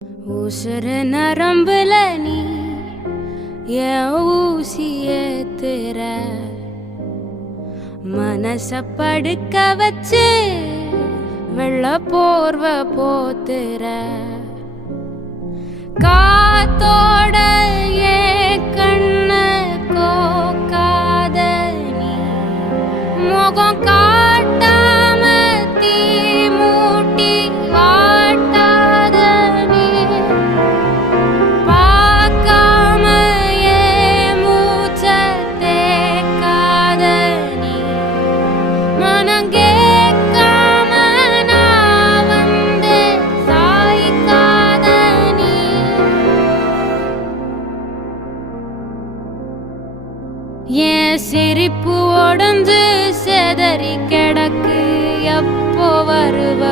உசுர நரம்புல நீ என் ஊசி ஏத்துற, மனச படுக்க வச்சு வெள்ள போர்வ போத்துற, காத்தோட ஏன் கண்ண கோக்காத நீ, முகம் காட்டாம தீ மூட்டி வாட்டாத நீ, பார்க்காம ஏன் மூச்ச தேக்காத நீ, மனம் கேட்காம நான் வந்து சாய்க்காத நீ. என் சிரிப்பு உடஞ்சு செதறி கிடக்கு, எப்போ வருவ